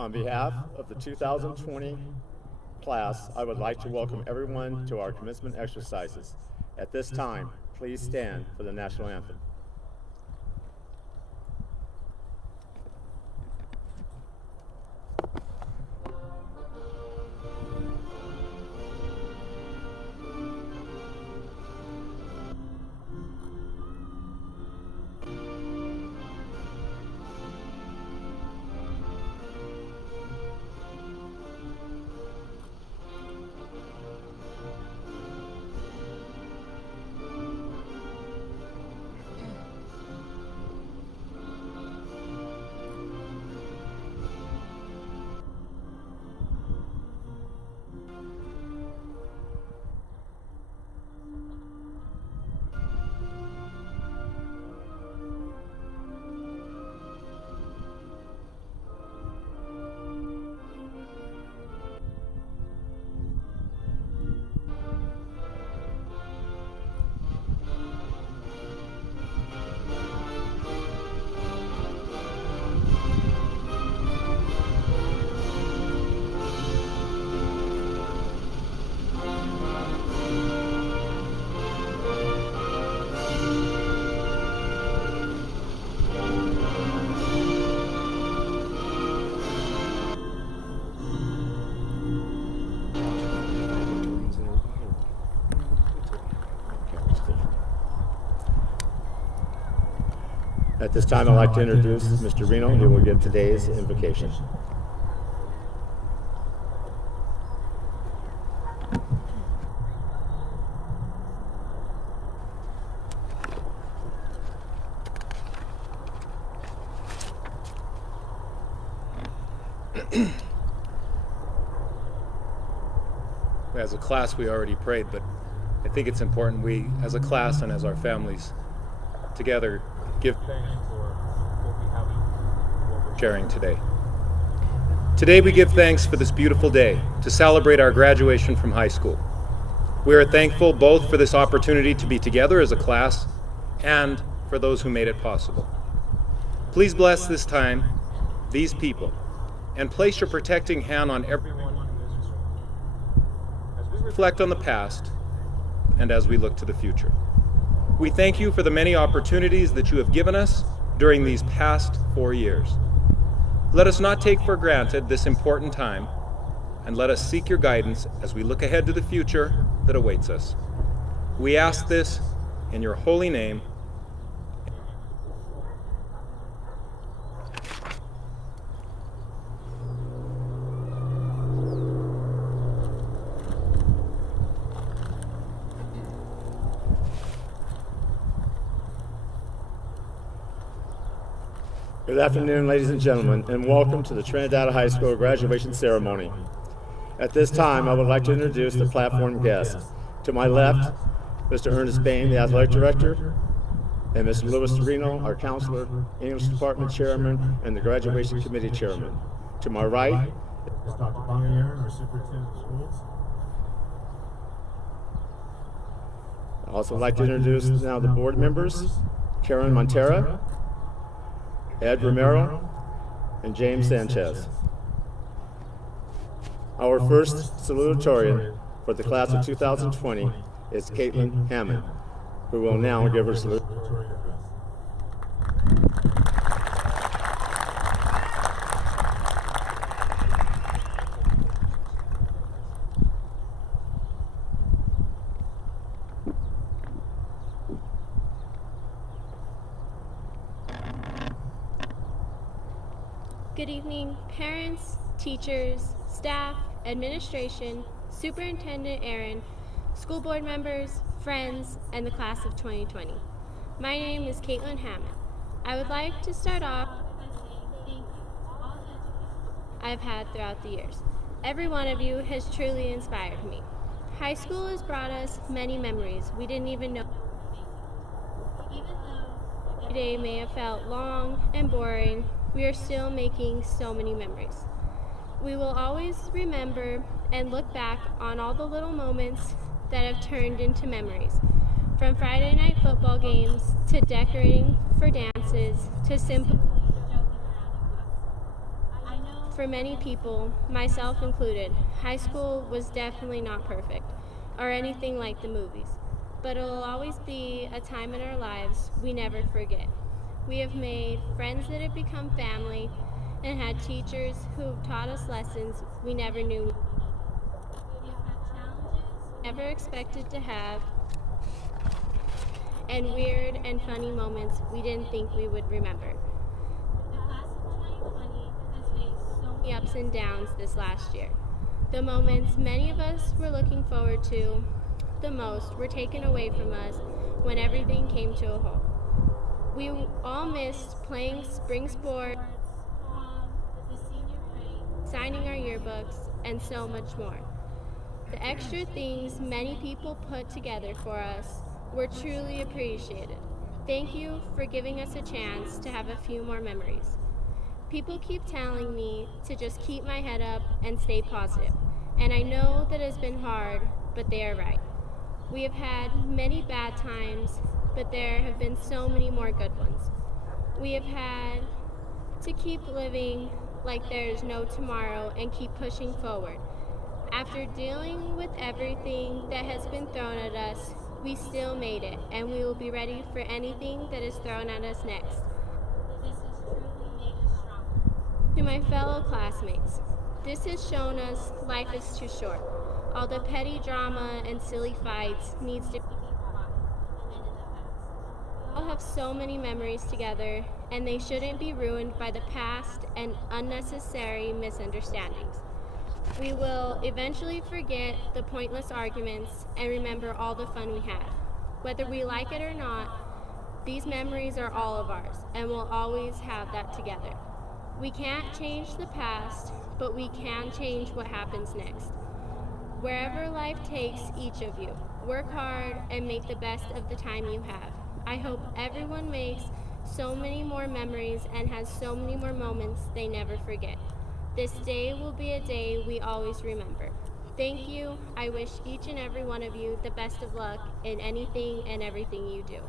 On behalf of the 2020 class, I would like to welcome everyone to our commencement exercises. At this time, please stand for the national anthem. At this time, I'd like to introduce Mr. Reno, who will give today's invocation. As a class, we already prayed, but I think it's important we, as a class and as our families, together give thanks for what we have and what we're sharing today. Today we give thanks for this beautiful day to celebrate our graduation from high school. We are thankful both for this opportunity to be together as a class and for those who made it possible. Please bless this time, these people, and place your protecting hand on everyone in this room as we reflect on the past and as we look to the future. We thank you for the many opportunities that you have given us during these past 4 years. Let us not take for granted this important time, and let us seek your guidance as we look ahead to the future that awaits us. We ask this in your holy name. Good afternoon, ladies and gentlemen, and welcome to the Trinidad High School graduation ceremony. At this time, I would like to introduce the platform guests. To my left, Mr. Ernest Bain, the athletic director, and Mr. Louis Reno, our counselor, English department chairman, and the graduation committee chairman. To my right is Dr. Bonnie Aaron, our superintendent of schools. I'd also like to introduce now the board members, Karen Montera, Ed Romero, and James Sanchez. Our first salutatorian for the class of 2020 is Caitlin Hammond, who will now give her salutatorian address. Good evening, parents, teachers, staff, administration, Superintendent Aaron, school board members, friends, and the class of 2020. My name is Caitlin Hammond. I would like to start off by saying thank you for all the education I've had throughout the years. Every one of you has truly inspired me. High school has brought us many memories we didn't even know. Even though every day may have felt long and boring, we are still making so many memories. We will always remember and look back on all the little moments that have turned into memories. From Friday night football games, to decorating for dances, to simply joking around in class. I know for many people, myself included, high school was definitely not perfect or anything like the movies, but it'll always be a time in our lives we never forget. We have made friends that have become family and had teachers who have taught us lessons we never knew. We have had challenges we never expected to have, and weird and funny moments we didn't think we would remember. The class of 2020 has faced so many ups and downs this last year. The moments many of us were looking forward to the most were taken away from us when everything came to a halt. We all missed playing spring sports, prom, the senior parade, signing our yearbooks, and so much more. The extra things many people put together for us were truly appreciated. Thank you for giving us a chance to have a few more memories. People keep telling me to just keep my head up and stay positive, and I know that it's been hard, but they are right. We have had many bad times, but there have been so many more good ones. We have had to keep living like there is no tomorrow and keep pushing forward. After dealing with everything that has been thrown at us, we still made it, and we will be ready for anything that is thrown at us next. This has truly made us stronger. To my fellow classmates, this has shown us life is too short. All the petty drama and silly fights needs to be forgotten and in the past. We all have so many memories together, and they shouldn't be ruined by the past and unnecessary misunderstandings. We will eventually forget the pointless arguments and remember all the fun we had. Whether we like it or not, these memories are all of ours, and we'll always have that together. We can't change the past, but we can change what happens next. Wherever life takes each of you, work hard and make the best of the time you have. I hope everyone makes so many more memories and has so many more moments they never forget. This day will be a day we always remember. Thank you. I wish each and every one of you the best of luck in anything and everything you do.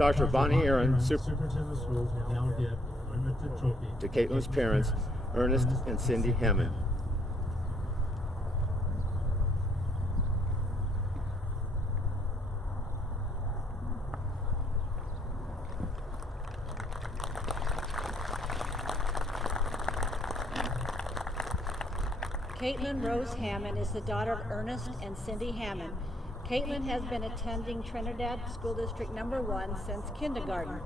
Dr. Bonnie Aaron, Superintendent of Schools will now give unlimited trophy to Caitlin's parents, Ernest and Cindy Hammond. Caitlin Rose Hammond is the daughter of Ernest and Cindy Hammond. Caitlin has been attending Trinidad School District No. 1 since kindergarten.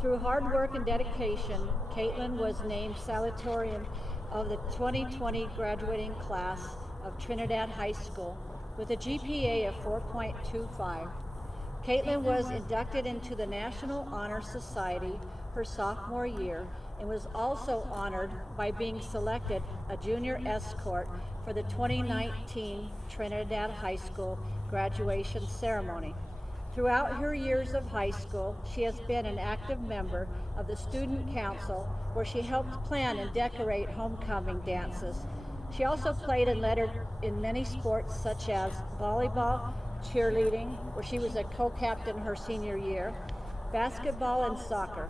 Through hard work and dedication, Caitlin was named Salutatorian of the 2020 graduating class of Trinidad High School with a GPA of 4.25. Caitlin was inducted into the National Honor Society her sophomore year and was also honored by being selected a junior escort for the 2019 Trinidad High School graduation ceremony. Throughout her years of high school, she has been an active member of the Student Council, where she helped plan and decorate homecoming dances. She also played and lettered in many sports such as volleyball, cheerleading, where she was a co-captain her senior year, basketball and soccer,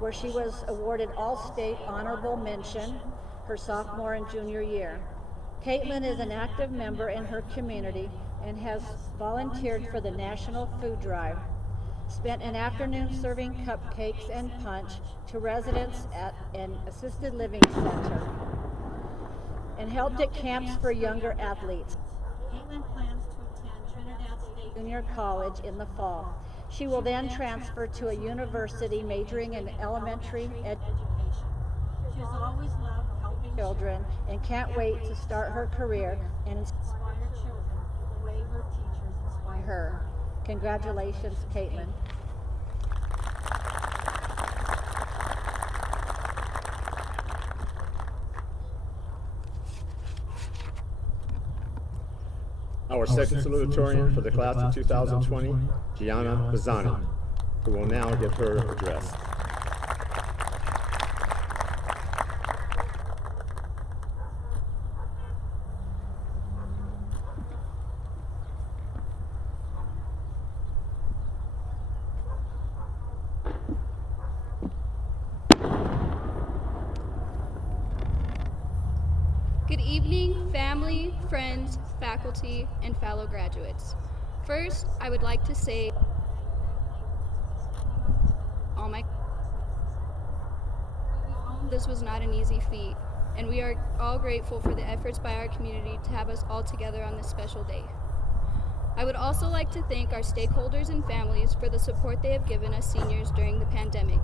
where she was awarded All-State Honorable Mention her sophomore and junior year. Caitlin is an active member in her community and has volunteered for the National Food Drive, spent an afternoon serving cupcakes and punch to residents at an assisted living center, and helped at camps for younger athletes. Caitlin plans to attend Trinidad State Junior College in the fall. She will then transfer to a university majoring in elementary education. She has always loved helping children and can't wait to start her career and inspire children the way her teachers inspire her. Congratulations, Caitlin. Our second salutatorian for the class of 2020, Gianna Bazzani, who will now give her address. Good evening, family, friends, faculty, and fellow graduates. First, I would like to say this was not an easy feat, and we are all grateful for the efforts by our community to have us all together on this special day. I would also like to thank our stakeholders and families for the support they have given us seniors during the pandemic.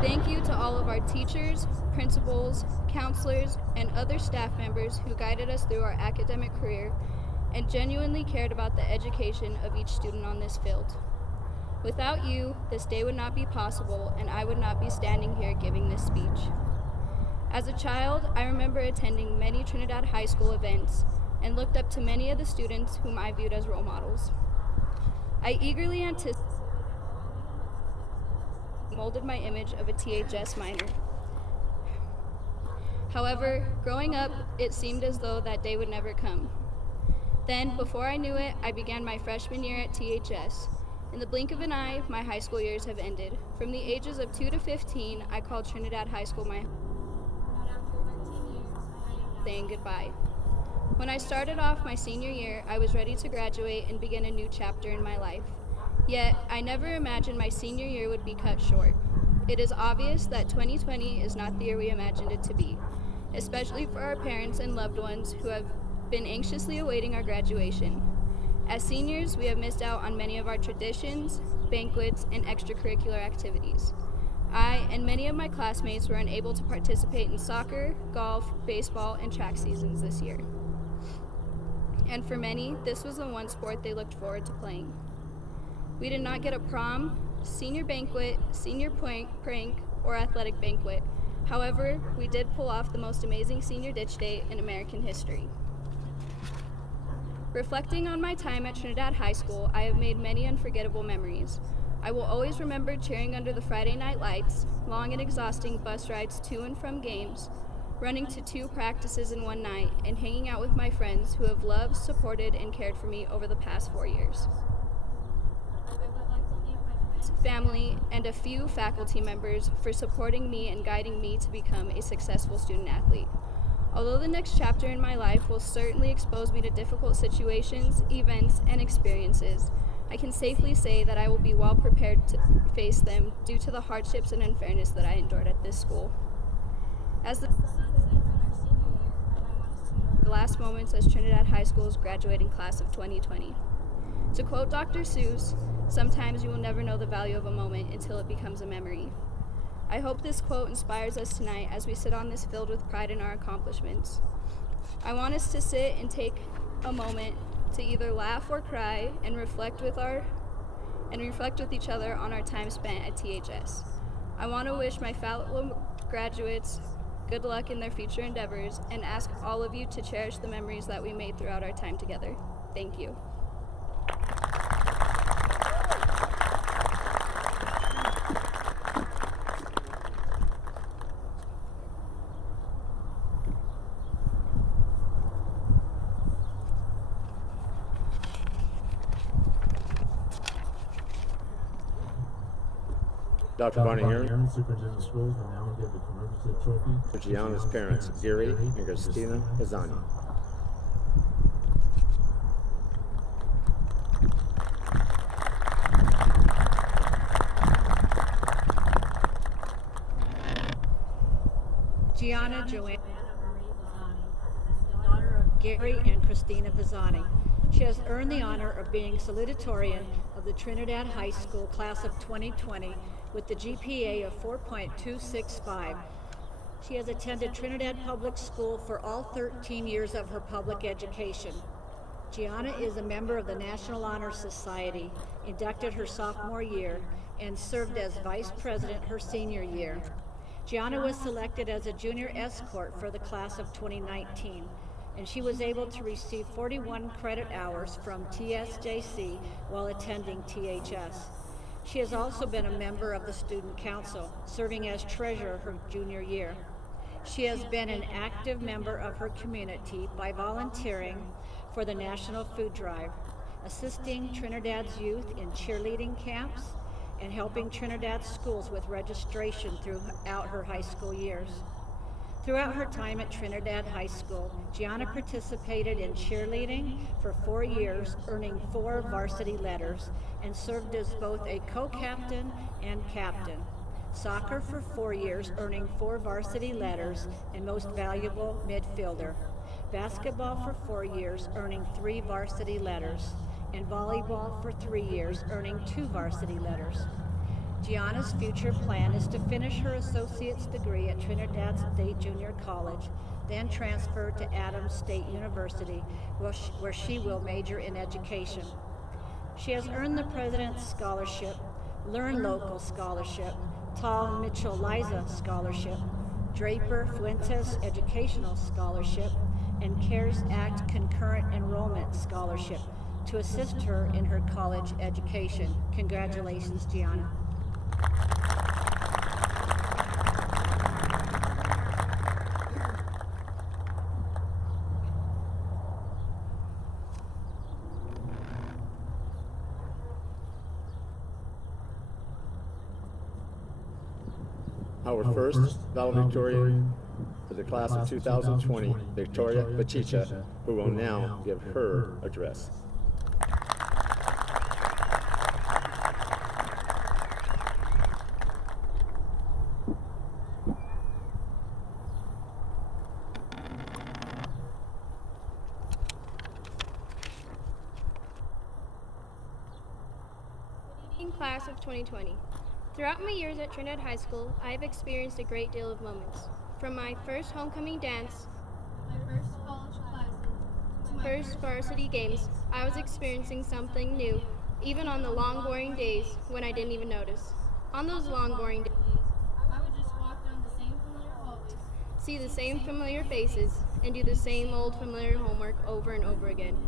Thank you to all of our teachers, principals, counselors, and other staff members who guided us through our academic career and genuinely cared about the education of each student on this field. Without you, this day would not be possible, and I would not be standing here giving this speech. As a child, I remember attending many Trinidad High School events and looked up to many of the students whom I viewed as role models. I eagerly anticipated molded my image of a THS minor. However, growing up, it seemed as though that day would never come. Then, before I knew it, I began my freshman year at THS. In the blink of an eye, my high school years have ended. From the ages of 2 to 15, I called Trinidad High School my home. Saying goodbye. When I started off my senior year, I was ready to graduate and begin a new chapter in my life. Yet, I never imagined my senior year would be cut short. It is obvious that 2020 is not the year we imagined it to be, especially for our parents and loved ones who have been anxiously awaiting our graduation. As seniors, we have missed out on many of our traditions, banquets, and extracurricular activities. I and many of my classmates were unable to participate in soccer, golf, baseball, and track seasons this year. And for many, this was the one sport they looked forward to playing. We did not get a prom, senior banquet, senior prank, or athletic banquet. However, we did pull off the most amazing senior ditch date in American history. Reflecting on my time at Trinidad High School, I have made many unforgettable memories. I will always remember cheering under the Friday night lights, long and exhausting bus rides to and from games, running to 2 practices in one night, and hanging out with my friends who have loved, supported, and cared for me over the past 4 years. I would like to thank my family and a few faculty members for supporting me and guiding me to become a successful student athlete. Although the next chapter in my life will certainly expose me to difficult situations, events, and experiences, I can safely say that I will be well prepared to face them due to the hardships and unfairness that I endured at this school. As the last moments as Trinidad High School's graduating class of 2020. To quote Dr. Seuss, sometimes you will never know the value of a moment until it becomes a memory. I hope this quote inspires us tonight as we sit on this field with pride in our accomplishments. I want us to sit and take a moment to either laugh or cry and reflect with each other on our time spent at THS. I want to wish my fellow graduates good luck in their future endeavors and ask all of you to cherish the memories that we made throughout our time together. Thank you. Dr. Bonnie Aaron, Superintendent of Schools, will now give the commemorative trophy to Gianna's parents, Gary and Christina Pizzani. Gianna Joanna Marie Pizzani is the daughter of Gary and Christina Pizzani. She has earned the honor of being Salutatorian of the Trinidad High School class of 2020 with the GPA of 4.265. She has attended Trinidad Public School for all 13 years of her public education. Gianna is a member of the National Honor Society, inducted her sophomore year, and served as vice president her senior year. Gianna was selected as a junior escort for the class of 2019, and she was able to receive 41 credit hours from TSJC while attending THS. She has also been a member of the Student Council, serving as treasurer her junior year. She has been an active member of her community by volunteering for the National Food Drive, assisting Trinidad's youth in cheerleading camps, and helping Trinidad schools with registration throughout her high school years. Throughout her time at Trinidad High School, Gianna participated in cheerleading for 4 years, earning 4 varsity letters, and served as both a co-captain and captain. Soccer for 4 years, earning 4 varsity letters and most valuable midfielder. Basketball for 4 years, earning 3 varsity letters, and volleyball for 3 years, earning 2 varsity letters. Gianna's future plan is to finish her associate's degree at Trinidad State Junior College, then transfer to Adams State University, where she will major in education. She has earned the President's Scholarship, Learn Local Scholarship, Tal Mitchell-Liza Scholarship, Draper Fuentes Educational Scholarship, and CARES Act Concurrent Enrollment Scholarship to assist her in her college education. Congratulations, Gianna. Our first valedictorian for the class of 2020, Victoria Bachicha, who will now give her address. Class of 2020. Throughout my years at Trinidad High School, I have experienced a great deal of moments. From my first homecoming dance, my first college classes, to my first varsity games, I was experiencing something new, even on the long, boring days when I didn't even notice. On those long, boring days, I would just walk down the same familiar hallways, see the same familiar faces, and do the same old familiar homework over and over again.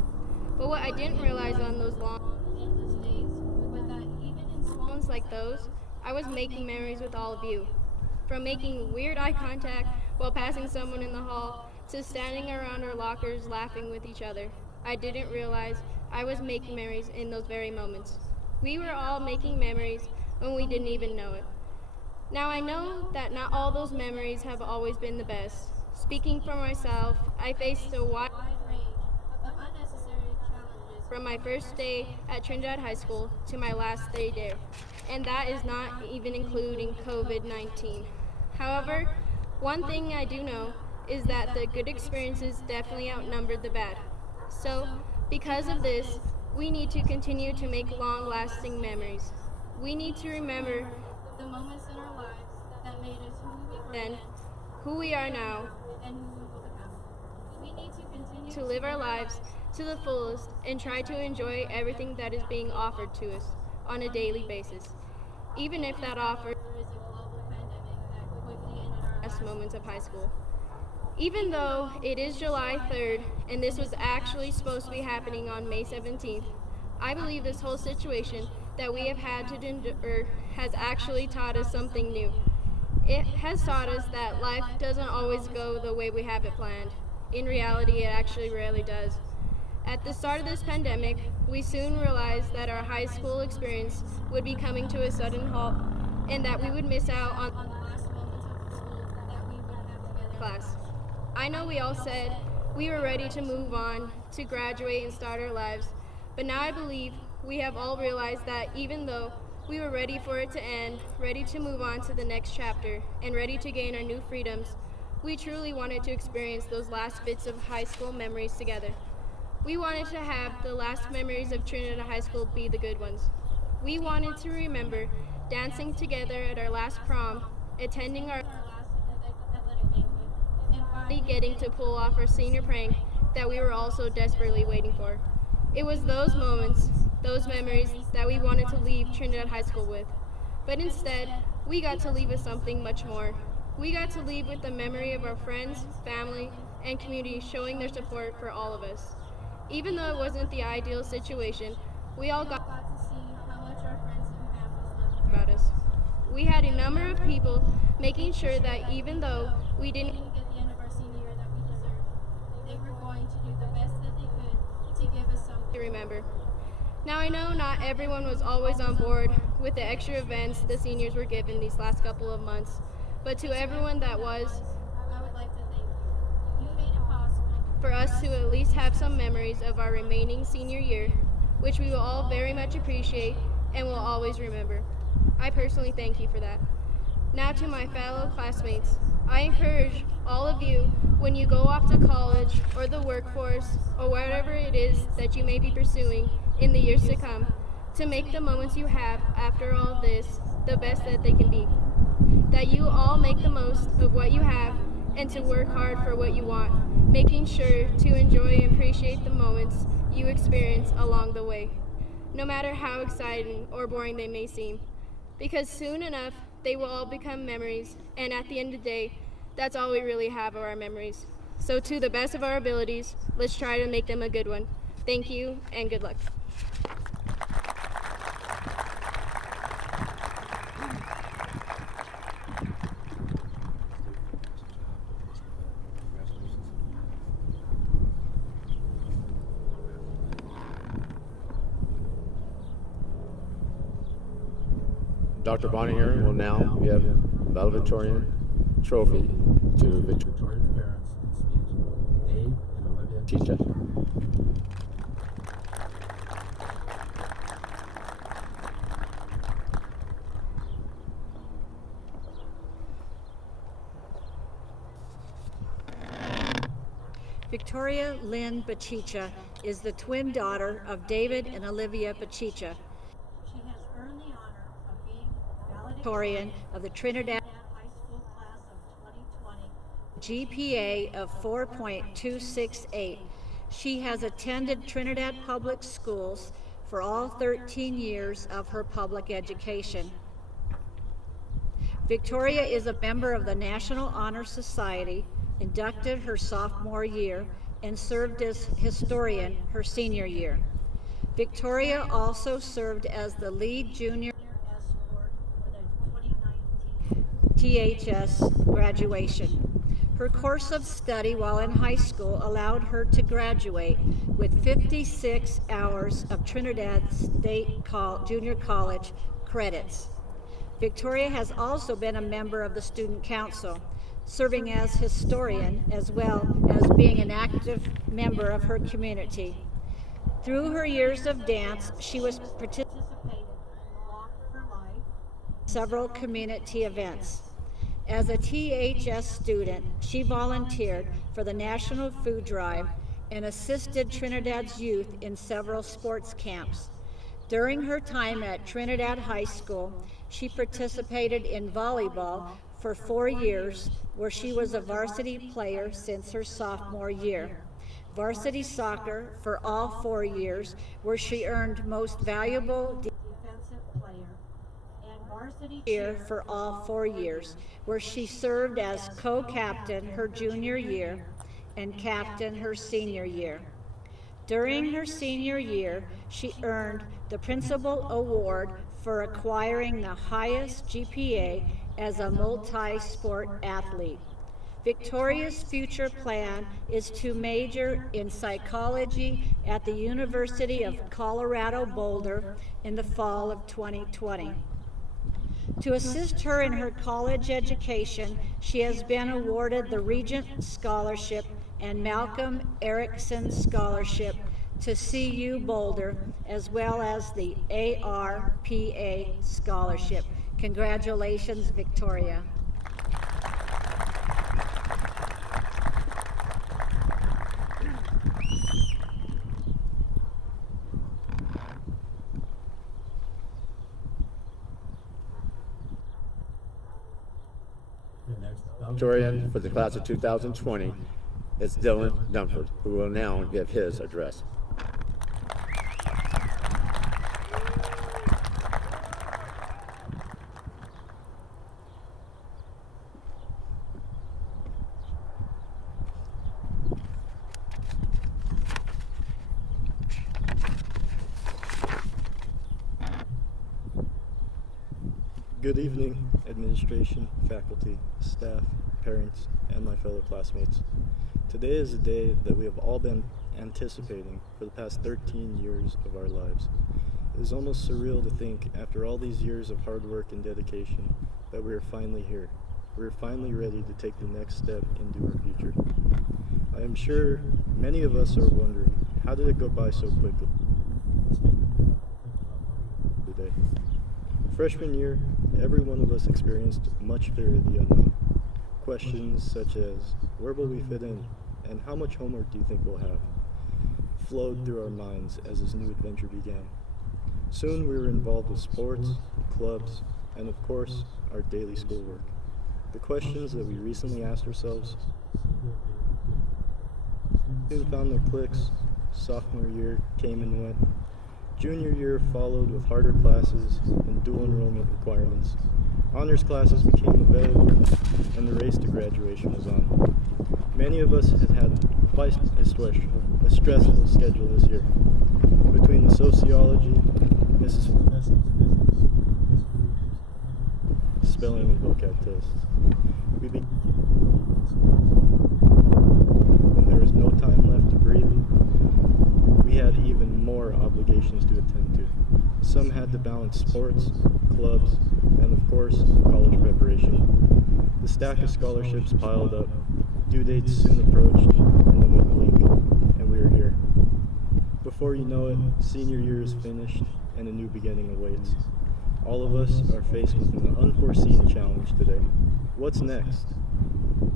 But what I didn't realize on those long, endless days was that even in moments like those, I was making memories with all of you. From making weird eye contact while passing someone in the hall, to standing around our lockers laughing with each other. I didn't realize I was making memories in those very moments. We were all making memories when we didn't even know it. Now I know that not all those memories have always been the best. Speaking for myself, I faced a wide range of unnecessary challenges from my first day at Trinidad High School to my last day there. And that is not even including COVID-19. However, one thing I do know is that the good experiences definitely outnumbered the bad. So, because of this, we need to continue to make long-lasting memories. We need to remember the moments in our lives that made us who we were then, who we are now, and who we will become. We need to continue to live our lives to the fullest and try to enjoy everything that is being offered to us on a daily basis, even if that offer is a global pandemic that quickly ended our last moments of high school. Even though it is July 3rd and this was actually supposed to be happening on May 17th, I believe this whole situation that we have had to endure has actually taught us something new. It has taught us that life doesn't always go the way we have it planned. In reality, it actually rarely does. At the start of this pandemic, we soon realized that our high school experience would be coming to a sudden halt and that we would miss out on the last moments of school that we would have together in class. I know we all said we were ready to move on, to graduate and start our lives, but now I believe we have all realized that even though we were ready for it to end, ready to move on to the next chapter, and ready to gain our new freedoms, we truly wanted to experience those last bits of high school memories together. We wanted to have the last memories of Trinidad High School be the good ones. We wanted to remember dancing together at our last prom, attending our last athletic banquet, and finally getting to pull off our senior prank that we were all so desperately waiting for. It was those moments, those memories that we wanted to leave Trinidad High School with. But instead, we got to leave with something much more. We got to leave with the memory of our friends, family, and community showing their support for all of us. Even though it wasn't the ideal situation, we all got to see how much our friends and families loved about us. We had a number of people making sure that even though we didn't get the end of our senior year that we deserved, they were going to do the best that they could to give us something to remember. Now I know not everyone was always on board with the extra events the seniors were given these last couple of months, but to everyone that was, I would like to thank you. You made it possible for us to at least have some memories of our remaining senior year, which we will all very much appreciate and will always remember. I personally thank you for that. Now to my fellow classmates, I encourage all of you, when you go off to college or the workforce or whatever it is that you may be pursuing in the years to come, to make the moments you have after all this the best that they can be. That you all make the most of what you have and to work hard for what you want, making sure to enjoy and appreciate the moments you experience along the way, no matter how exciting or boring they may seem. Because soon enough, they will all become memories, and at the end of the day, that's all we really have of our memories. So to the best of our abilities, let's try to make them a good one. Thank you, and good luck. Dr. Bonnier will now give the Valedictorian trophy to Victoria's parents, Dave and Olivia Teacher. Victoria Lynn Bachicha is the twin daughter of David and Olivia Bachicha. She has earned the honor of being Valedictorian of the Trinidad High School class of 2020, GPA of 4.268. She has attended Trinidad Public Schools for all 13 years of her public education. Victoria is a member of the National Honor Society, inducted her sophomore year, and served as historian her senior year. Victoria also served as the lead junior escort for the 2019 THS graduation. Her course of study while in high school allowed her to graduate with 56 hours of Trinidad State Junior College credits. Victoria has also been a member of the Student Council, serving as historian as well as being an active member of her community. Through her years of dance, she was participated in Walk for Life, several community events. As a THS student, she volunteered for the National Food Drive and assisted Trinidad's youth in several sports camps. During her time at Trinidad High School, she participated in volleyball for 4 years, where she was a varsity player since her sophomore year. Varsity soccer for all 4 years, where she earned Most Valuable Defensive Player, and varsity cheer for all 4 years, where she served as co-captain her junior year and captain her senior year. During her senior year, she earned the Principal Award for acquiring the highest GPA as a multi-sport athlete. Victoria's future plan is to major in psychology at the University of Colorado Boulder in the fall of 2020. To assist her in her college education, she has been awarded the Regent Scholarship and Malcolm Erickson Scholarship to CU Boulder, as well as the ARPA Scholarship. Congratulations, Victoria. Valedictorian for the class of 2020 is Dylan Dunford, who will now give his address. Good evening, administration, faculty, staff, parents, and my fellow classmates. Today is a day that we have all been anticipating for the past 13 years of our lives. It is almost surreal to think, after all these years of hard work and dedication, that we are finally here. we're finally ready to take the next step into our future. I am sure many of us are wondering, how did it go by so quickly today? Freshman year, every one of us experienced much fear of the unknown. Questions such as, where will we fit in, and how much homework do you think we'll have, flowed through our minds as this new adventure began. Soon we were involved with sports, clubs, and of course, our daily schoolwork. The questions that we recently asked ourselves soon found their clicks. Sophomore year came and went. Junior year followed with harder classes and dual enrollment requirements. Honors classes became available, and the race to graduation was on. Many of us had quite a stressful schedule this year. Between the sociology, Mrs. spelling and vocab tests, when there was no time left to breathe, we had even more obligations to attend to. Some had to balance sports, clubs, and of course, college preparation. The stack of scholarships piled up, due dates soon approached, and then we blinked, and we were here. Before you know it, senior year is finished, and a new beginning awaits. All of us are faced with an unforeseen challenge today. What's next?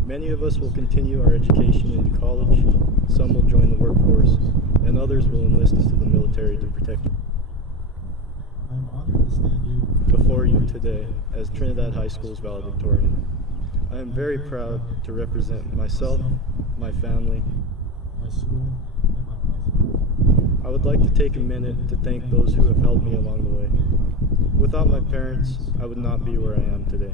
Many of us will continue our education into college, some will join the workforce, and others will enlist into the military to protect you. I'm honored to stand Before you today as Trinidad High School's valedictorian. I am very proud to represent myself, my family. my school, and my classmates. I would like to take a minute to thank those who have helped me along the way. Without my parents, I would not be where I am today.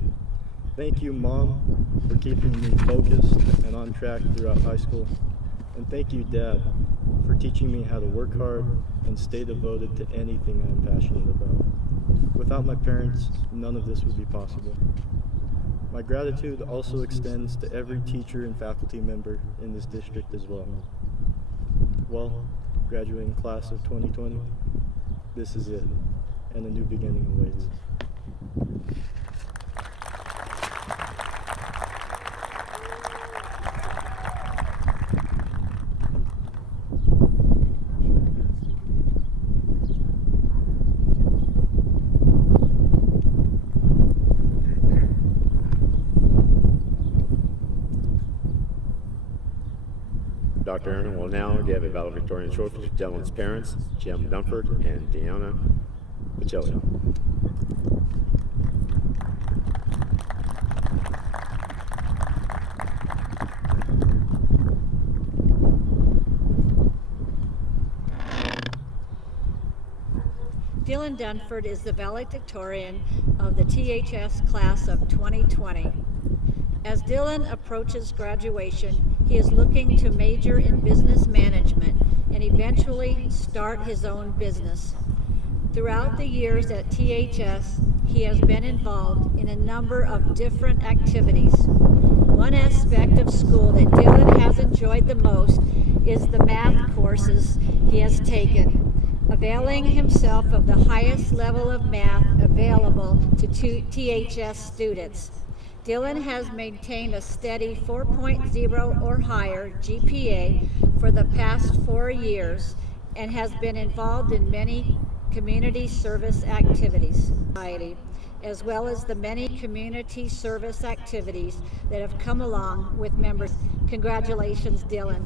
Thank you, Mom, for keeping me focused and on track throughout high school. And thank you, Dad, for teaching me how to work hard and stay devoted to anything I am passionate about. Without my parents, none of this would be possible. My gratitude also extends to every teacher and faculty member in this district as well. Well, graduating class of 2020, this is it, and a new beginning awaits. Dr. Aaron will now give a valedictorian trophy to Dylan's parents, Jim Dunford and Deanna Pachelia. Dylan Dunford is the valedictorian of the THS class of 2020. As Dylan approaches graduation, he is looking to major in business management and eventually start his own business. Throughout the years at THS, he has been involved in a number of different activities. One aspect of school that Dylan has enjoyed the most is the math courses he has taken, availing himself of the highest level of math available to THS students. Dylan has maintained a steady 4.0 or higher GPA for the past 4 years and has been involved in many community service activities, as well as the many community service activities that have come along with members. Congratulations, Dylan.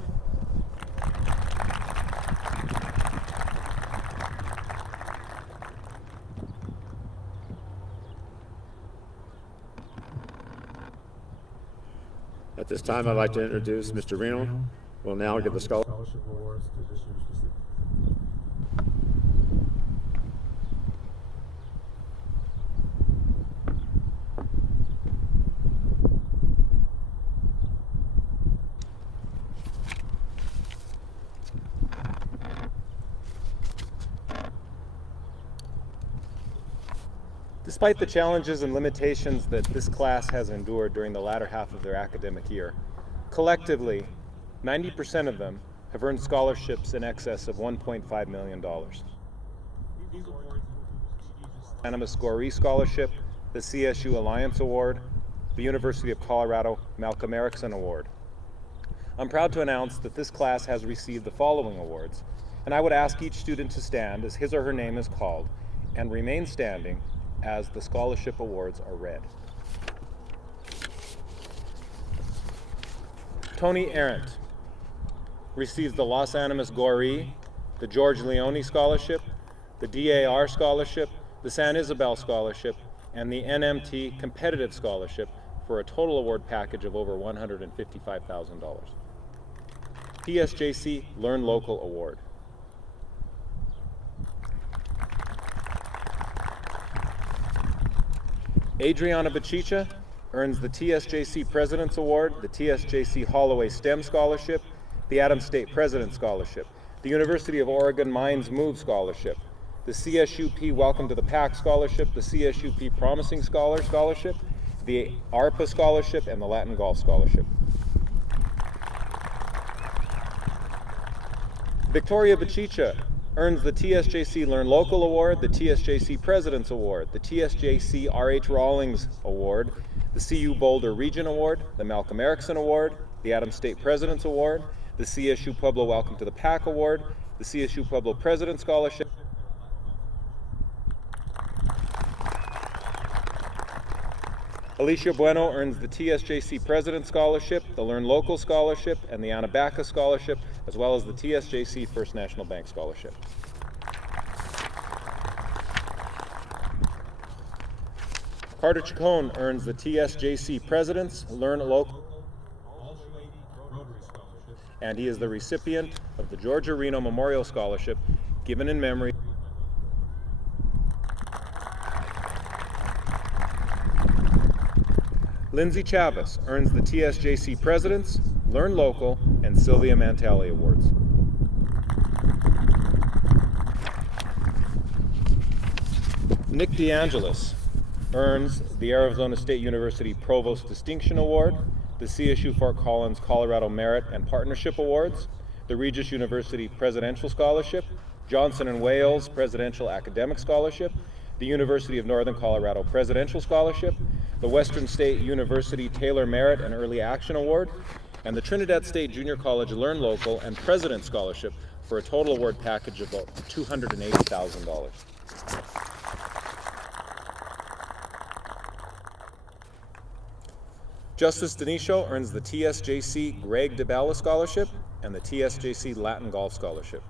At this time, I'd like to introduce Mr. Reno. We'll now give the Scholarship awards to this year's recipient. Despite the challenges and limitations that this class has endured during the latter half of their academic year, collectively, 90% of them have earned scholarships in excess of $1.5 million. These awards include the prestigious Anima Scoree Scholarship, the CSU Alliance Award, the University of Colorado Malcolm Erickson Award. I'm proud to announce that this class has received the following awards, and I would ask each student to stand as his or her name is called and remain standing as the scholarship awards are read. Tony Arendt receives the Los Animas Goree, the George Leone Scholarship, the DAR Scholarship, the San Isabel Scholarship, and the NMT Competitive Scholarship for a total award package of over $155,000. TSJC Learn Local Award. Adriana Bachicha earns the TSJC President's Award, the TSJC Holloway STEM Scholarship, the Adams State President Scholarship, the University of Oregon Mines Move Scholarship, the CSUP Welcome to the Pack Scholarship, the CSUP Promising Scholar Scholarship, the ARPA Scholarship, and the Latin Golf Scholarship. Victoria Bachicha earns the TSJC Learn Local Award, the TSJC President's Award, the TSJC R.H. Rawlings Award, the CU Boulder Region Award, the Malcolm Erickson Award, the Adams State President's Award, the CSU Pueblo Welcome to the Pack Award, the CSU Pueblo President Scholarship, Alicia Bueno earns the TSJC President Scholarship, the Learn Local Scholarship, and the Anabaca Scholarship, as well as the TSJC First National Bank Scholarship. Carter Chacon earns the TSJC President's Learn Local, and he is the recipient of the Georgia Reno Memorial Scholarship, given in memory. Lindsay Chavez earns the TSJC President's, Learn Local, and Sylvia Mantali Awards. Nick DeAngelis earns the Arizona State University Provost Distinction Award, the CSU Fort Collins Colorado Merit and Partnership Awards, the Regis University Presidential Scholarship, Johnson & Wales Presidential Academic Scholarship, the University of Northern Colorado Presidential Scholarship, the Western State University Taylor Merit and Early Action Award, and the Trinidad State Junior College Learn Local and President Scholarship for a total award package of about $280,000. Justice Denisho earns the TSJC Greg DeBala Scholarship and the TSJC Latin Golf Scholarship.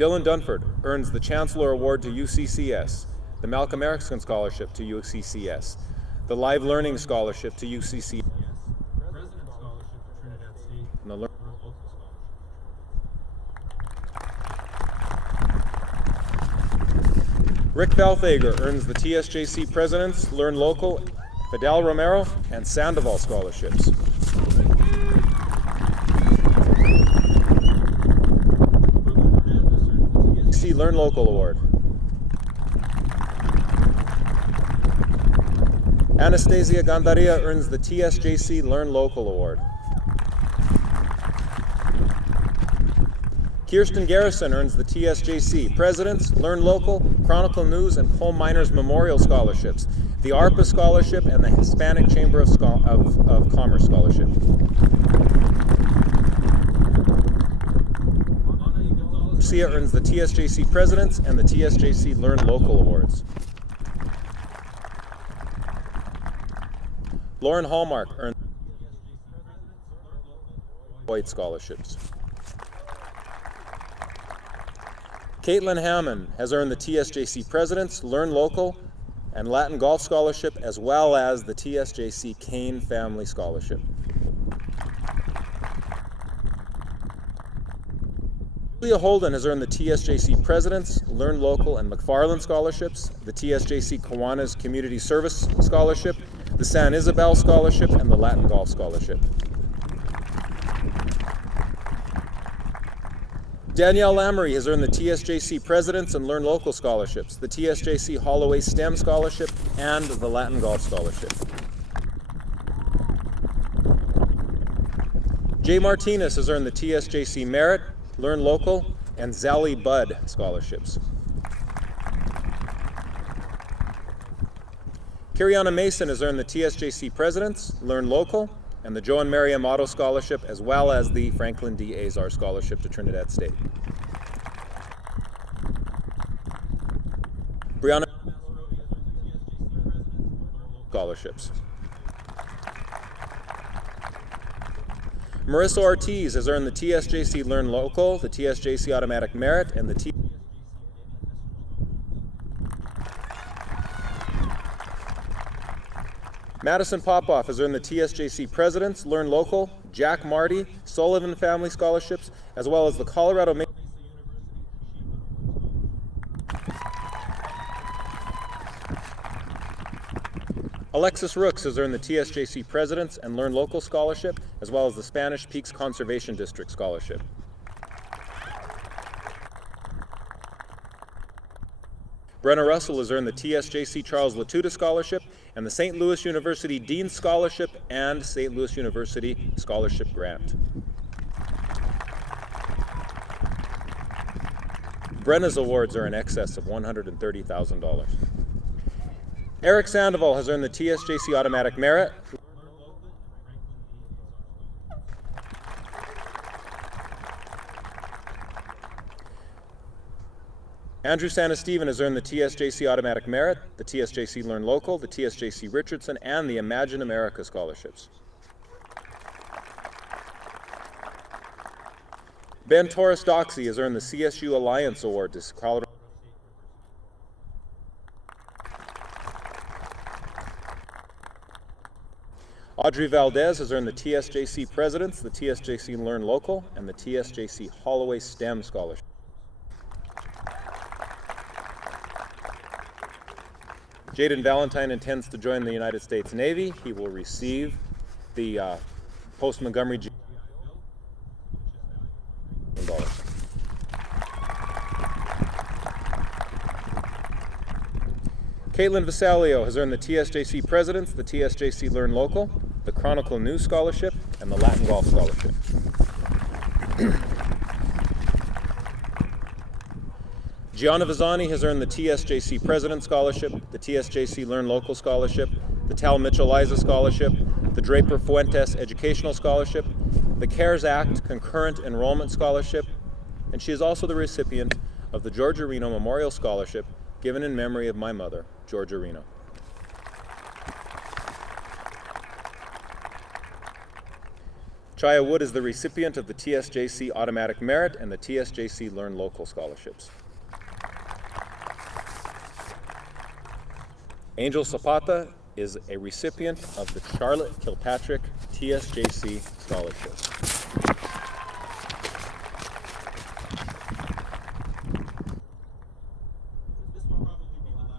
Dylan Dunford earns the Chancellor Award to UCCS, the Malcolm Erickson Scholarship to UCCS, the Live Learning Scholarship to UCCS, President Scholarship to Trinidad State, and the Learn Local Scholarship. Rick Valthager earns the TSJC President's Learn Local, Fidel Romero, and Sandoval Scholarships. Learn Local Award. Anastasia Gandaria earns the TSJC Learn Local Award. Kirsten Garrison earns the TSJC President's, Learn Local, Chronicle News, and Coal Miners Memorial Scholarships, the ARPA Scholarship, and the Hispanic Chamber of Commerce Scholarship. Garcia earns the TSJC President's and the TSJC Learn Local Awards. Lauren Hallmark earned White Scholarships. Caitlin Hammond has earned the TSJC President's, Learn Local, and Latin Golf Scholarship, as well as the TSJC Kane Family Scholarship. Julia Holden has earned the TSJC President's, Learn Local, and McFarland Scholarships, the TSJC Kiwanis Community Service Scholarship, the San Isabel Scholarship, and the Latin Golf Scholarship. Danielle Lamery has earned the TSJC President's and Learn Local Scholarships, the TSJC Holloway STEM Scholarship, and the Latin Golf Scholarship. Jay Martinez has earned the TSJC Merit, Learn Local, and Zally Budd Scholarships. Kiriana Mason has earned the TSJC President's Learn Local and the Joe and Mary M. Otto Scholarship, as well as the Franklin D. Azar Scholarship to Trinidad State. Brianna scholarships. Marissa Ortiz has earned the TSJC Learn Local, the TSJC Automatic Merit, and the Madison Popoff has earned the TSJC President's Learn Local, Jack Marty, Sullivan Family Scholarships, as well as the Colorado Alexis Rooks has earned the TSJC President's and Learn Local Scholarship, as well as the Spanish Peaks Conservation District Scholarship. Brenna Russell has earned the TSJC Charles Latuda Scholarship and the St. Louis University Dean Scholarship and St. Louis University Scholarship Grant. Brenna's awards are in excess of $130,000. Eric Sandoval has earned the TSJC Automatic Merit. Andrew Sanesteven has earned the TSJC Automatic Merit, the TSJC Learn Local, the TSJC Richardson, and the Imagine America scholarships. Ben Torres Doxey has earned the CSU Alliance Award to Colorado. Audrey Valdez has earned the TSJC President's, the TSJC Learn Local, and the TSJC Holloway STEM Scholarship. Jaden Valentine intends to join the United States Navy. He will receive the post-Montgomery GI Bill. Caitlin Visalio has earned the TSJC President's, the TSJC Learn Local, the Chronicle News Scholarship, and the Latin Golf Scholarship. Gianna Vazani has earned the TSJC President Scholarship, the TSJC Learn Local Scholarship, the Tal Mitchell-Liza Scholarship, the Draper Fuentes Educational Scholarship, the CARES Act Concurrent Enrollment Scholarship, and she is also the recipient of the Georgia Reno Memorial Scholarship given in memory of my mother, Georgia Reno. Chaya Wood is the recipient of the TSJC Automatic Merit and the TSJC Learn Local Scholarships. Angel Zapata is a recipient of the Charlotte Kilpatrick TSJC Scholarship.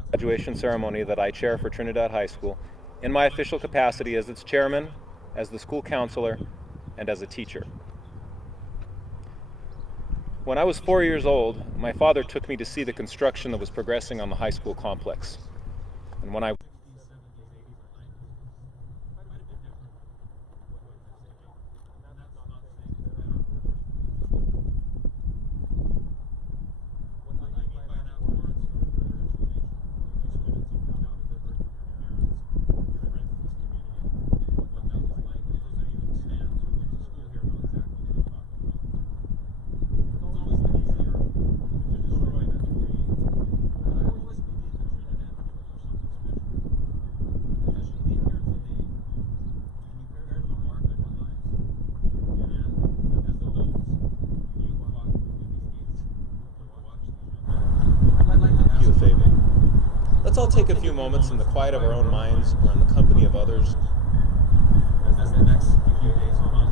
Graduation ceremony that I chair for Trinidad High School in my official capacity as its chairman, as the school counselor, and as a teacher. When I was 4 years old, my father took me to see the construction that was progressing on the high school complex. And when I let's all take a few moments in the quiet of our own minds or in the company of others. As the next few days go on,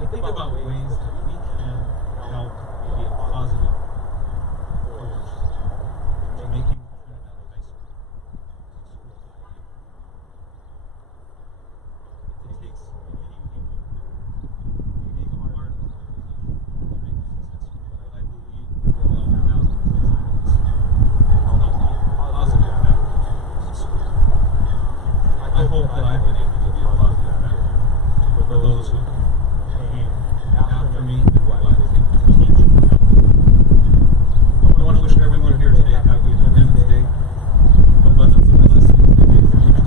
to think about ways that we can help be a positive force to making Trinidad a nice school. It takes many people to make a part of the organization to make it successful. But I believe we all have to positive impact on the school. I hope that I've been able to be a positive impact for those who came after me and who I was able to teach and help. I want to wish everyone here today a happy Independence Day, abundance of blessings, and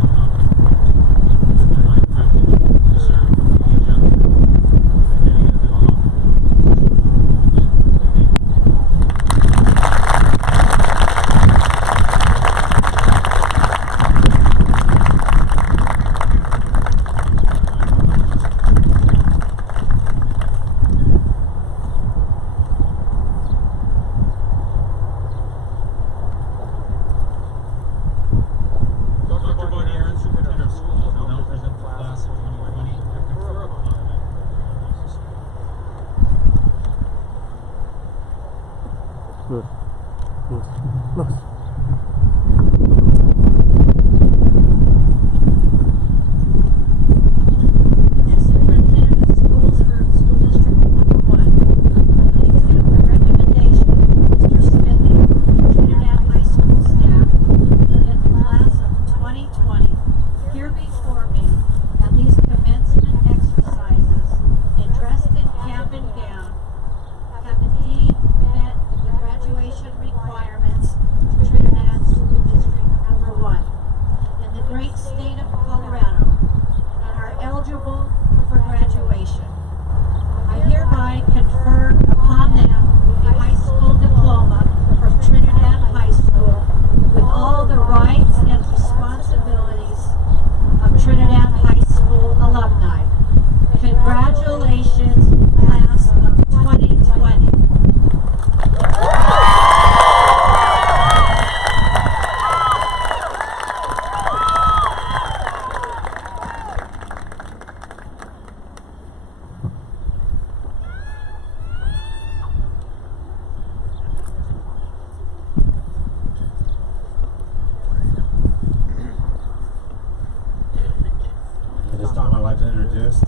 like to introduce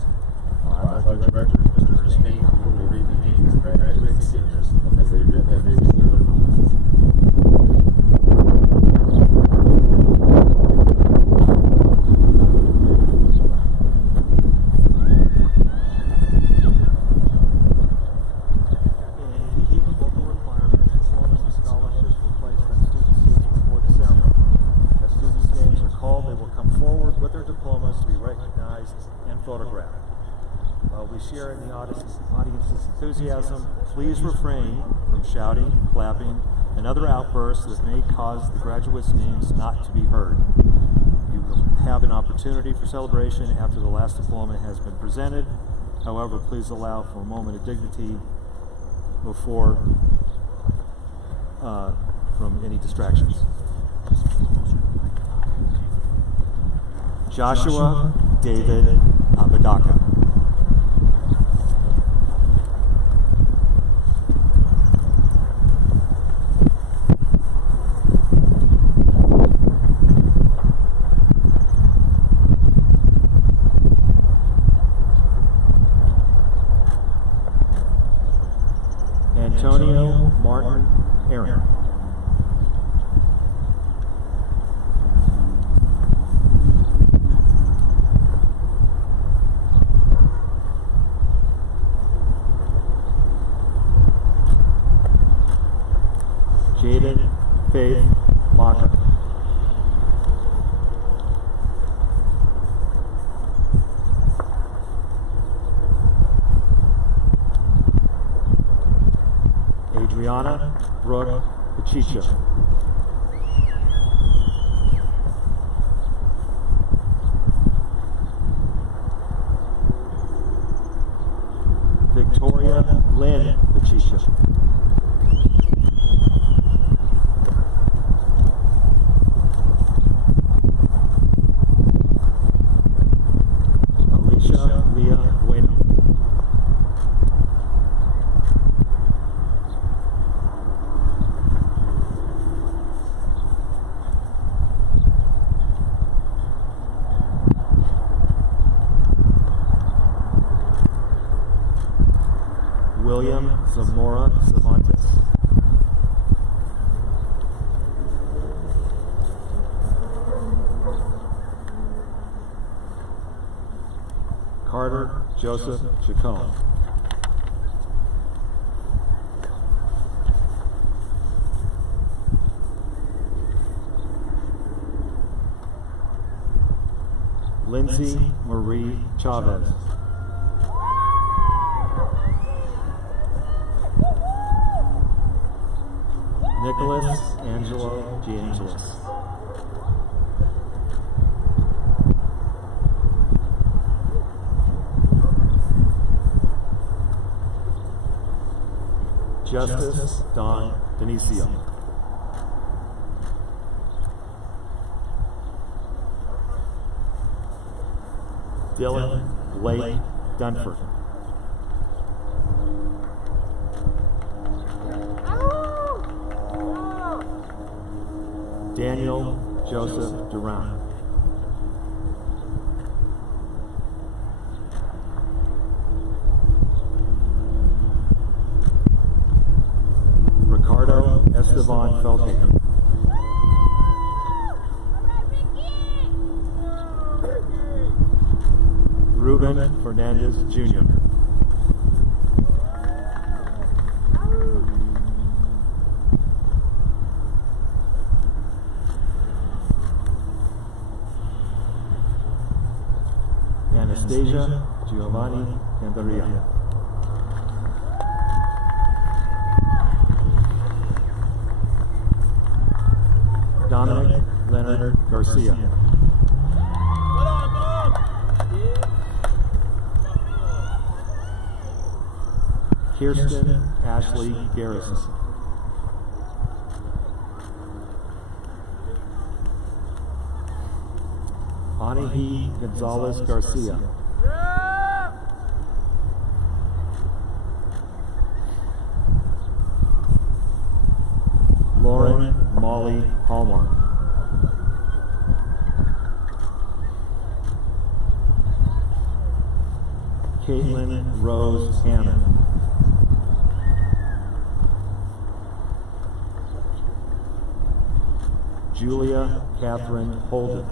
our athletic director, Mr. Ernest Payne, who will read the names of graduating seniors as they receive their diplomas. Share in the audience's enthusiasm, please refrain from shouting, clapping, and other outbursts that may cause the graduates' names not to be heard. You will have an opportunity for celebration after the last diploma has been presented. However, please allow for a moment of dignity before from any distractions. Joshua David Abadaka. Antonio Martin Aaron. Jaden Faith Baca. Adriana Brooke Pachicha. Victoria Lynn Pachicha. Alicia Leah Bueno. William Zamora Cervantes. Carter Joseph Chacon. Lindsay Marie Chavez. Nicholas Angelo DeAngelis. Justice Don Denisio. Dylan Blake Dunford. Daniel Joseph Duran. Ricardo Esteban Feldhagen. Ruben Fernandez Jr. Anastasia Giovanni Candaria. Dominic Leonard Garcia. Kirsten Ashley Garrison. Anahi Gonzalez Garcia. Lauren Molly Hallmark. Caitlin Rose Hammond. Julia Catherine Holden.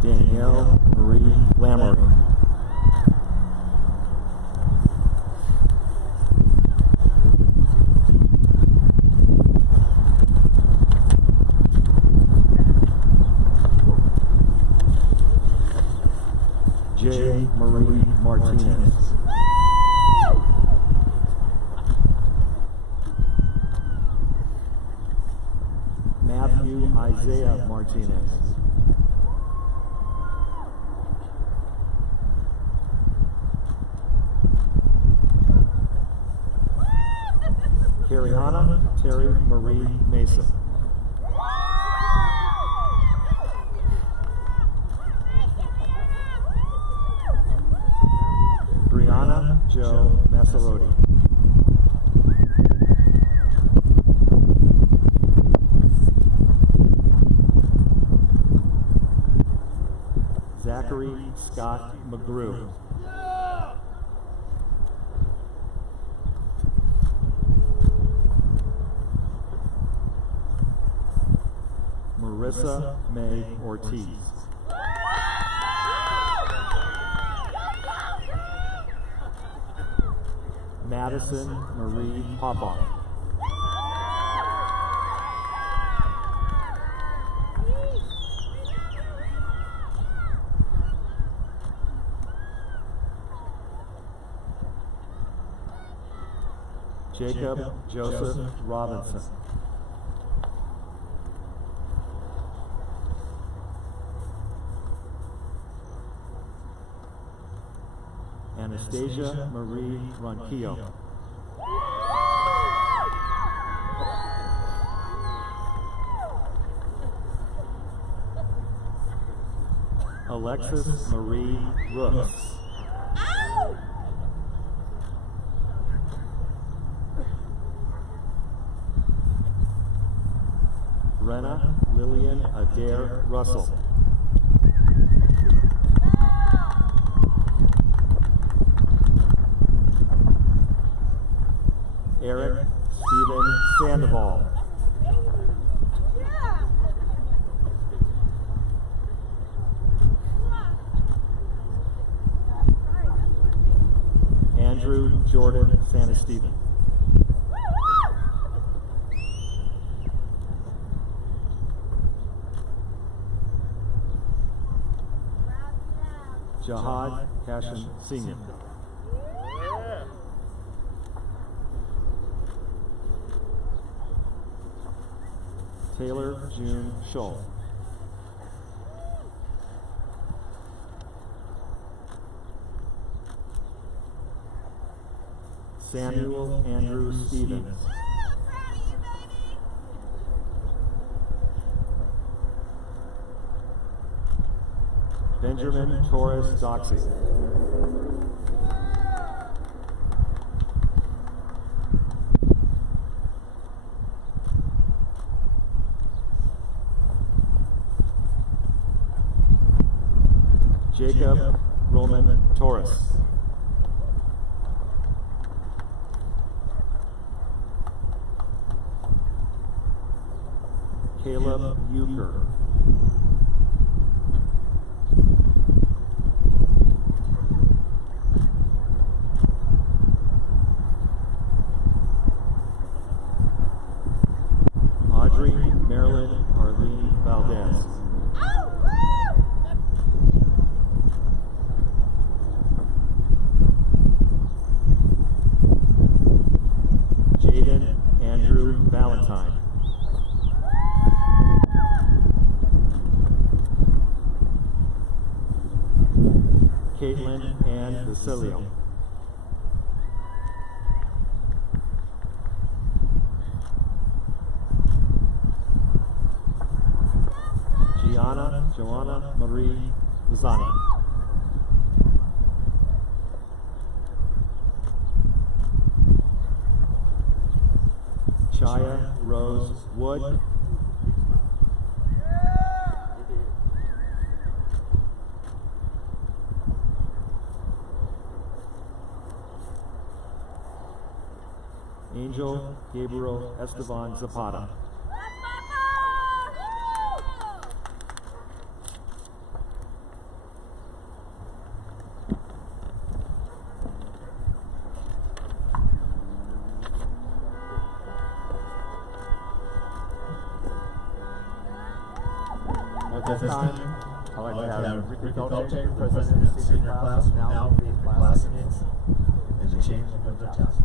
Danielle Marie Lamory. J. Marie Martinez. Matthew Isaiah Martinez. Carriana Terry Marie Mason. Brianna Jo Massarodi. Zachary Scott McGrew. Marissa May Ortiz. Madison Marie Popoff. Jacob Joseph Robinson. Anastasia Marie Ronquillo. Alexis Marie Rooks. Brenna Lillian Adair Russell. Eric Stephen Sandoval. Andrew Jordan Sanesteven. Jahad Cashin Sr. Taylor June Scholl. Samuel Andrew Stevens. Benjamin Torres Doxey. Jacob Roman Torres. Caleb Euchre. Audrey Marilyn Arlene Valdez. Jaden Andrew Valentine. Caitlin Ann Basilio. Joanna Marie Vazani. Chaya Rose Wood. Angel Gabriel Esteban Zapata. At this time, I'd like to have Ricky Feltek, the president of the senior class, will now greet the classmates in the changing of their tassels.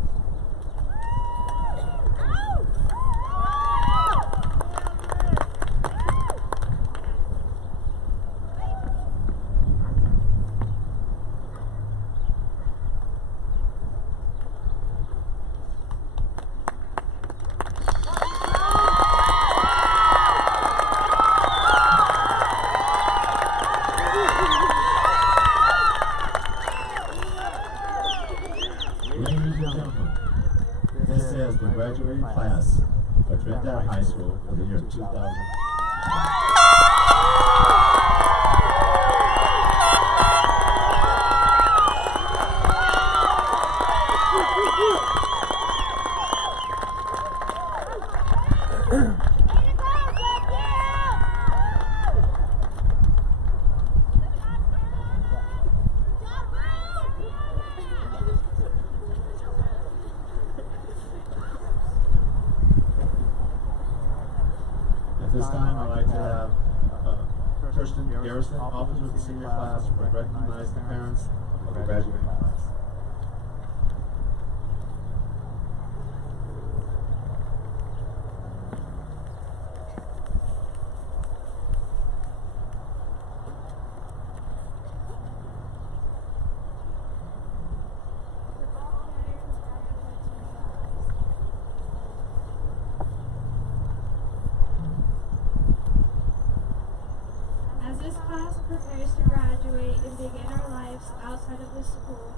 This is the graduating class of Trinidad High School for the year 2000. At this time, I'd like to have Kirsten Garrison, officer of the senior class, recognize the parents of the graduating class. As this class prepares to graduate and begin our lives outside of this school,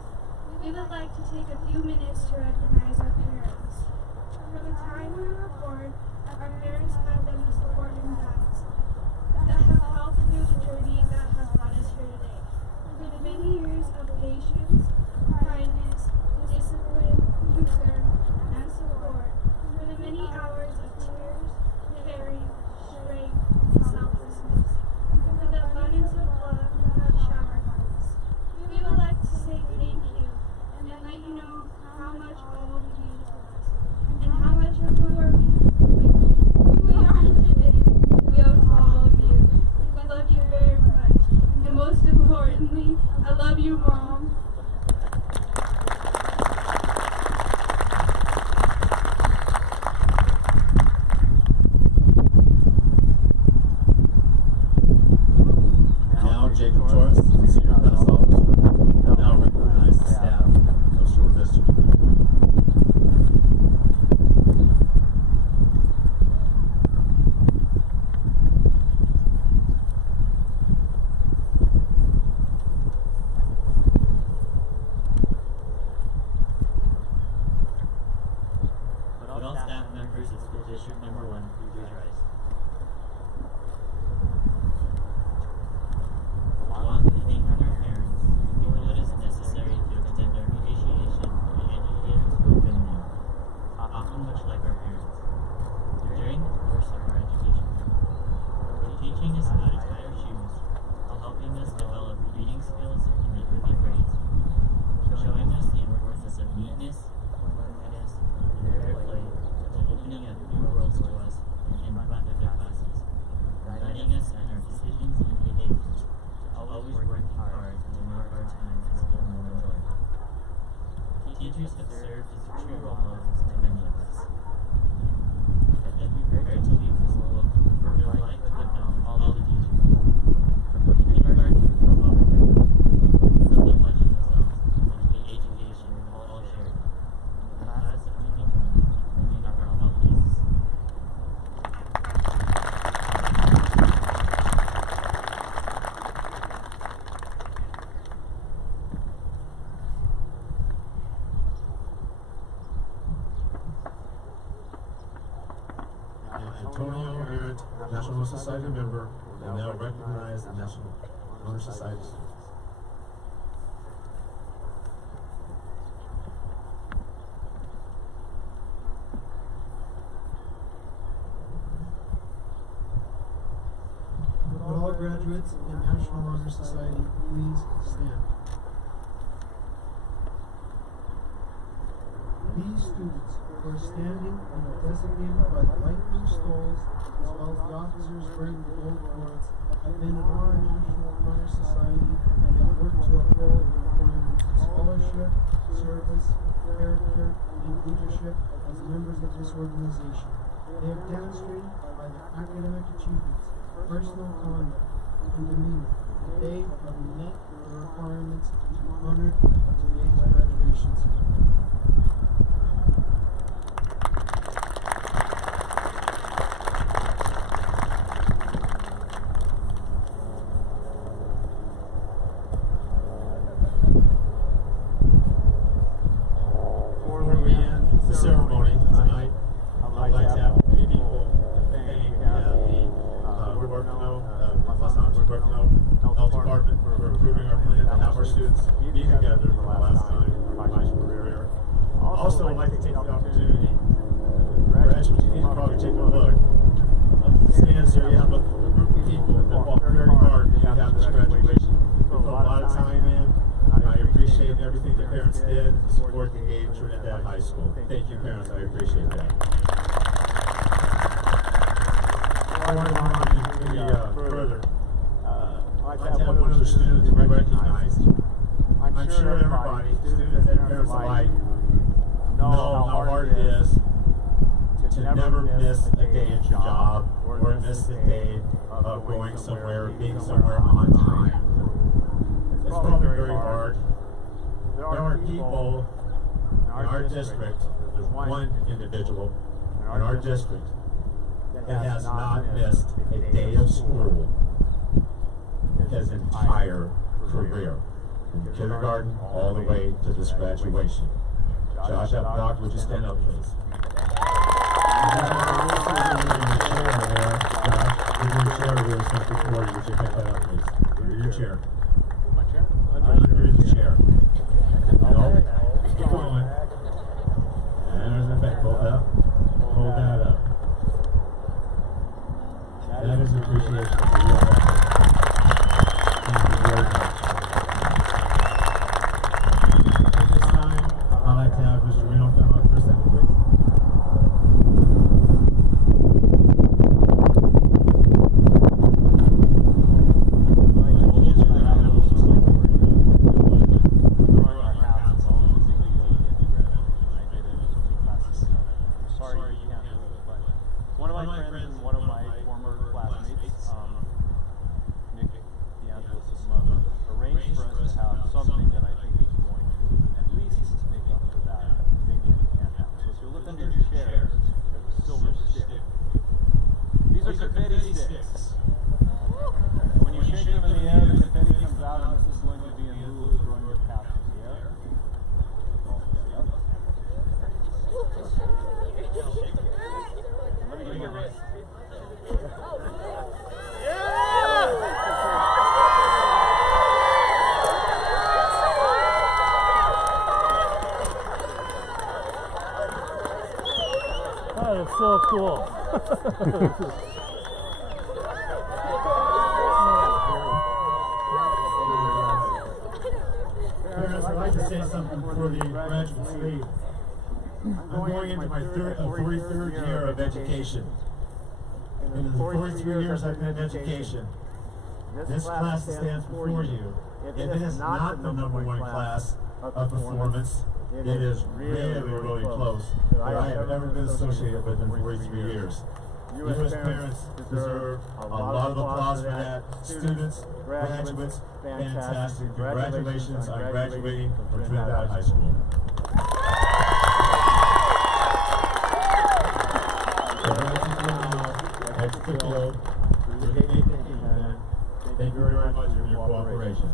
we would like to take a few minutes to recognize our parents. From the time we were born, our parents have been the support and guides that have helped through the journey that has brought us here today. For the many years of patience, kindness, discipline, concern, and support, for the many hours of tears, caring, strength, and selflessness, for the abundance of love you have showered on us. We would like to say thank you and let you know how much all of you mean to us and how much of who we are today we owe to all of you. We love you very much, and most importantly, I love you, Mom. Now, Jacob Torres, the senior class officer, will now recognize the staff of Shore District. Would all staff members of School District Number 1 please rise? Along with thanking our parents, we feel it is necessary to extend our appreciation to the educators who have been there, often much like our parents, during the course of our education. Teaching us how to tie our shoes, while helping us develop reading skills and make good grades, showing us the importance of neatness, cleanliness, and fair play, to opening up new worlds to us in front of their classes, guiding us in our decisions and behaviors, always working hard to make our time at school more enjoyable. Teachers have served as true role models to many of us. As we prepare to leave this school, we would like to acknowledge all the teachers, from kindergarten to 12th grade, so much of themselves and the education we all share. The class of 2020 remain our proud faces. Antonio Arendt, National Society member, will now recognize the National Honor Society students. graduates and National Honor Society, please stand. These students who are standing and are designated by the light blue stoles, as well as the officers wearing the gold cords, have been in our National Honor Society and have worked to uphold the requirements of scholarship, service, character, and leadership as members of this organization. They have demonstrated by their academic achievements, personal conduct, and demeanor that they have met the requirements to be honored at today's graduation ceremony. Also, I'd like to take the opportunity, graduates, you need to probably take a look. Stands here, you have a group of people that fought very hard to have this graduation. We put a lot of time in. I appreciate everything the parents did to support the gave Trinidad High School. Thank you, parents. I appreciate that. I want to further. I'd like to have one of the students be recognized. I'm sure everybody, students and parents alike, know how hard it is to never miss a day at your job or miss a day of going somewhere, being somewhere on time. It's probably very hard. There are people in our district, there's one individual in our district that has not missed a day of school his entire career, from kindergarten all the way to this graduation. Josh, Doc, would you stand up, please? Your chair here is something for you. Would you pick that up, please? Your chair. My chair? Under the chair. No. Keep going. And there's the back. Hold up. Hold that up. That is appreciation for your effort. Thank you very much. At this time, I'd like to have Mr. Reno come up for a second, please. So cool. Parents, I'd like to say something for the graduate state. I'm going into my 43rd year of education. In the 43 years I've been in education, this class stands before you. If it is not the #1 class of performance, it is really, really close that I have ever been associated with in 43 years. You as parents deserve a lot of applause for that. Students, graduates, fantastic. Congratulations on graduating from Trinidad High School. Thank you very much for your cooperation.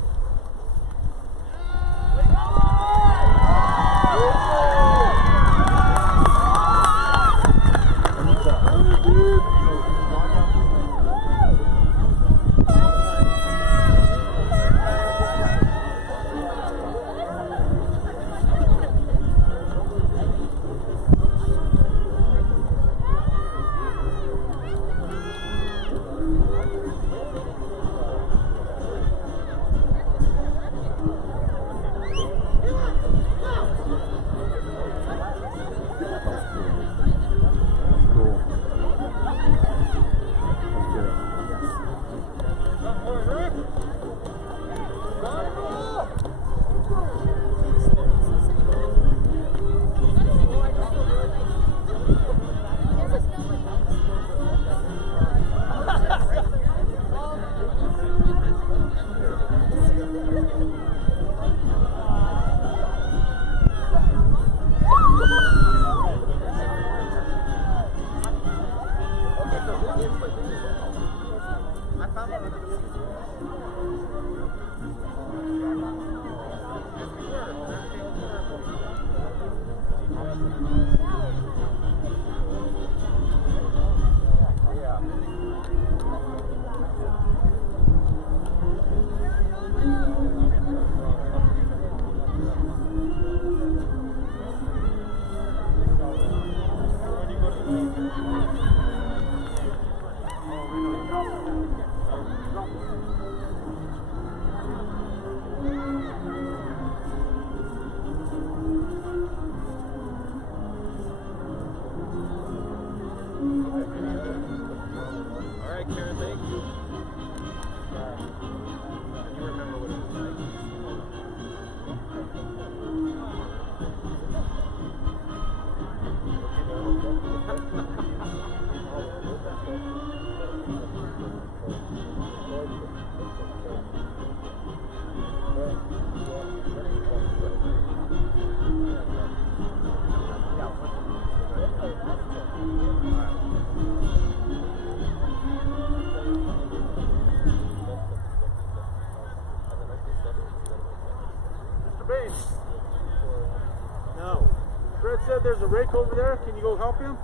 There's a rake over there. Can you go help him?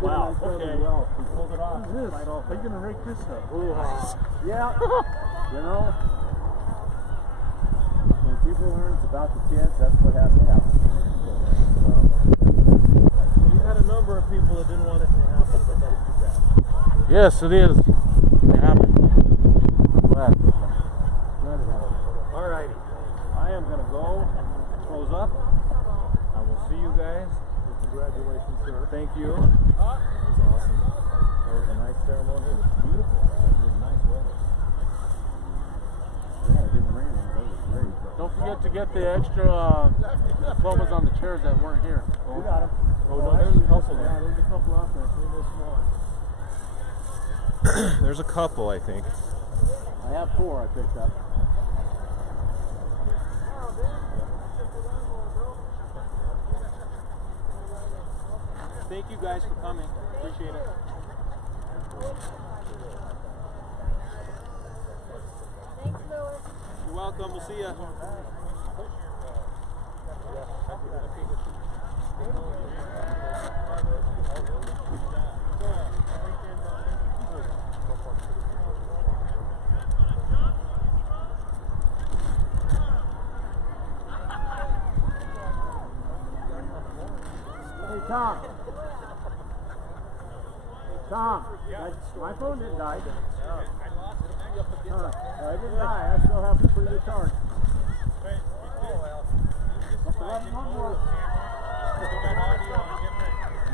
Wow, okay. Well, he pulled it off. What is this? How are you going to rake this up? Yeah. You know, when people learn it's about the kids, that's what has to happen. You had a number of people that didn't want it to happen, but that's too bad. Yes, it is. It happened. Glad. Glad it happened. All righty. I am going to go. Close up. I will see you guys. Congratulations, sir. Thank you. That was awesome. That was a nice ceremony. It was beautiful. It was nice weather. Yeah, it didn't rain. That was great. Don't forget to get the extra diplomas on the chairs that weren't here. We got them. Oh, no, there's a couple there. Yeah, there's a couple out there. There's a couple, I think. I have 4 I picked up. Thank you guys for coming. Appreciate it. Thanks, Louis. You're welcome. We'll see you. Hey, Tom. Tom, my phone didn't die. I didn't die. I still have a pretty good charge. One more.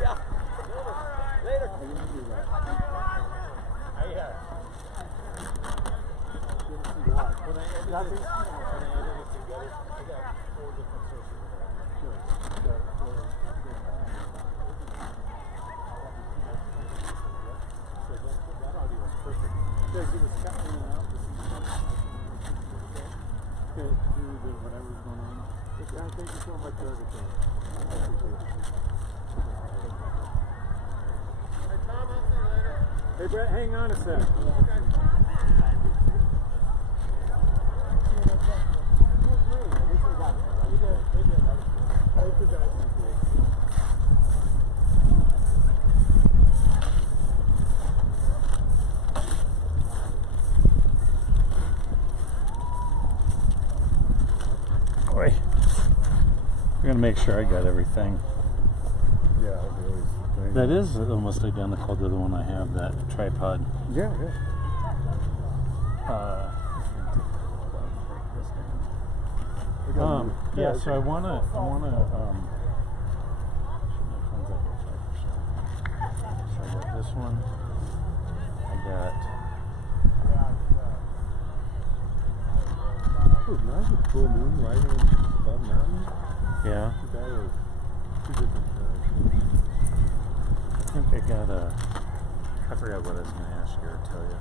Yeah. Later. Because it was cutting in and out through whatever's going on. Thank you so much for everything. I appreciate it. Hey, Tom, I'll see you later. Hey, Brett, hang on a sec. Boy, I'm gonna make sure I got everything. Yeah, that is almost identical to the one I have, that tripod. Yeah. Yeah, so I wanna so I got this one. I got nice with full moon right above mountain. yeah. That was 2 different I think I got I forgot what I was gonna ask you or tell you.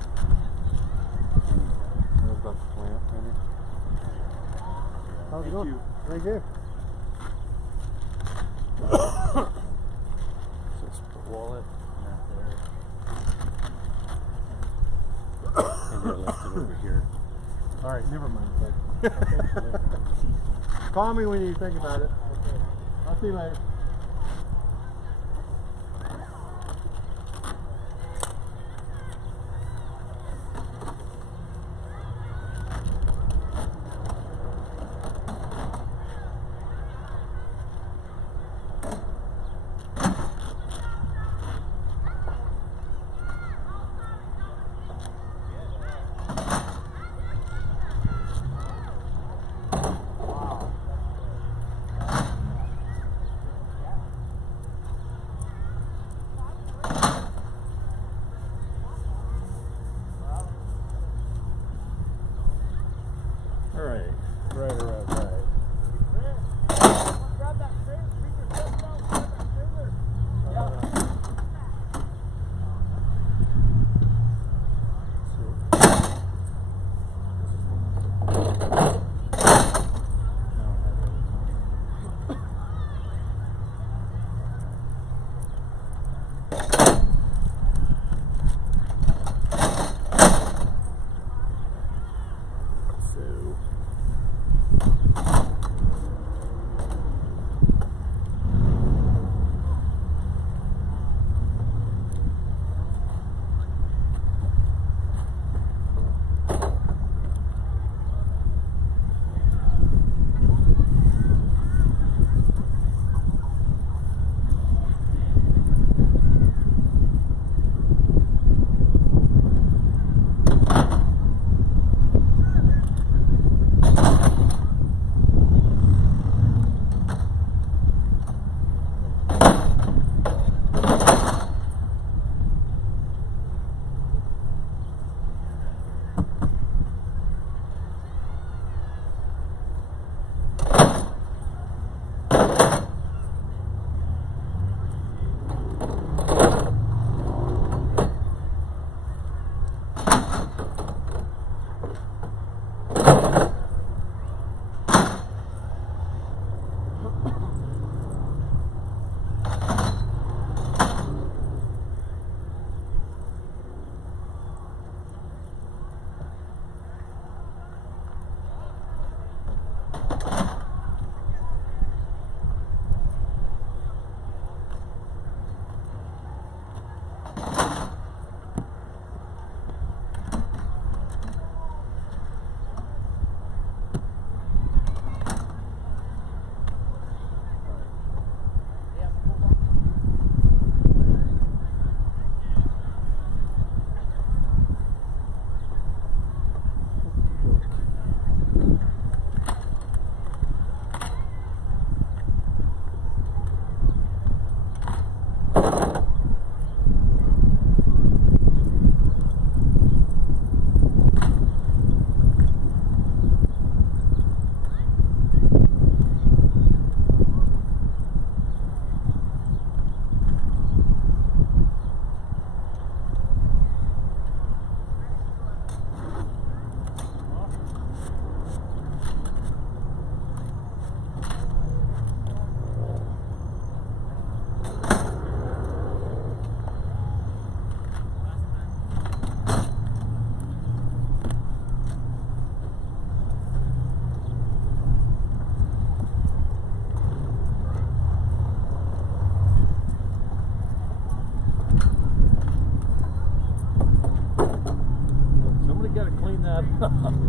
What about the plant, maybe? How's it going? Right here. So it's the wallet, not there. Call me when you think about it. I'll see you later.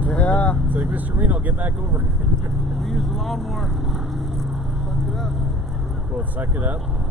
Yeah. So Mr. Reno, get back over. We use the lawnmower. Suck it up. Well, suck it up.